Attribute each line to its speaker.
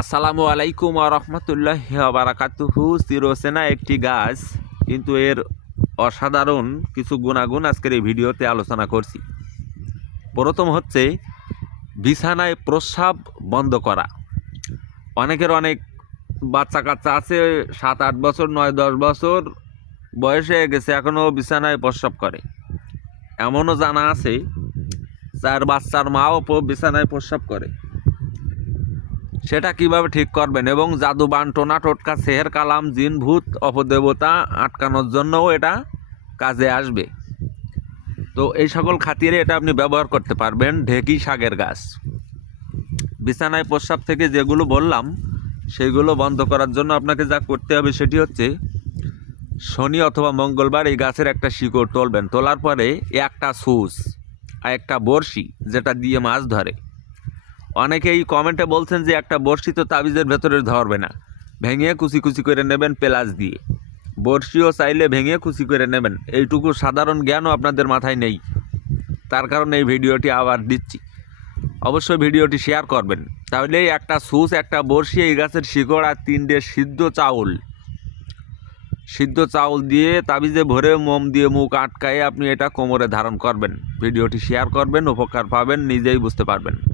Speaker 1: আসসালামু আলাইকুম রহমতুল্লাহ বারাকাতুহু। সিরোসেনা একটি গাছ, কিন্তু এর অসাধারণ কিছু গুণাগুণ আজকের এই ভিডিওতে আলোচনা করছি। প্রথম হচ্ছে, বিছানায় প্রস্রাব বন্ধ করা। অনেকের অনেক বাচ্চা কাচ্চা আছে সাত আট বছর নয় দশ বছর বয়সে গেছে এখনও বিছানায় প্রস্রাব করে। এমনও জানা আছে, যার বাচ্চার মাও বিছানায় প্রস্রাব করে। সেটা কীভাবে ঠিক করবেন? এবং জাদু বান টোনা টোটকা, সেহের, কালাম, জিন, ভূত, অপদেবতা আটকানোর জন্যও এটা কাজে আসবে। তো এই সকল খাতিরে এটা আপনি ব্যবহার করতে পারবেন ঢেকি শাকের গাছ। বিছানায় প্রস্রাব থেকে যেগুলো বললাম সেগুলো বন্ধ করার জন্য আপনাকে যা করতে হবে সেটি হচ্ছে, শনি অথবা মঙ্গলবার এই গাছের একটা শিকড় তুলবেন। তোলার পরে একটা সুস আর একটা বড়শি যেটা দিয়ে মাছ ধরে। অনেকেই কমেন্টে বলছেন যে একটা বড়শি তো তাবিজের ভেতরে ধরবে না। ভেঙে কুচি কুচি করে নেবেন পেলাস দিয়ে। বড়শিও চাইলে ভেঙে কুচি করে নেবেন। এইটুকু সাধারণ জ্ঞানও আপনাদের মাথায় নেই। তার কারণে এই ভিডিওটি আবার দিচ্ছি। অবশ্যই ভিডিওটি শেয়ার করবেন। তাহলে একটা সুস একটা বড়শি এই গাছের শিকড় আর তিনটে সিদ্ধ চাউল। সিদ্ধ চাউল দিয়ে তাবিজে ভরে মোম দিয়ে মুখ আটকায়ে আপনি এটা কোমরে ধারণ করবেন। ভিডিওটি শেয়ার করবেন, উপকার পাবেন, নিজেই বুঝতে পারবেন।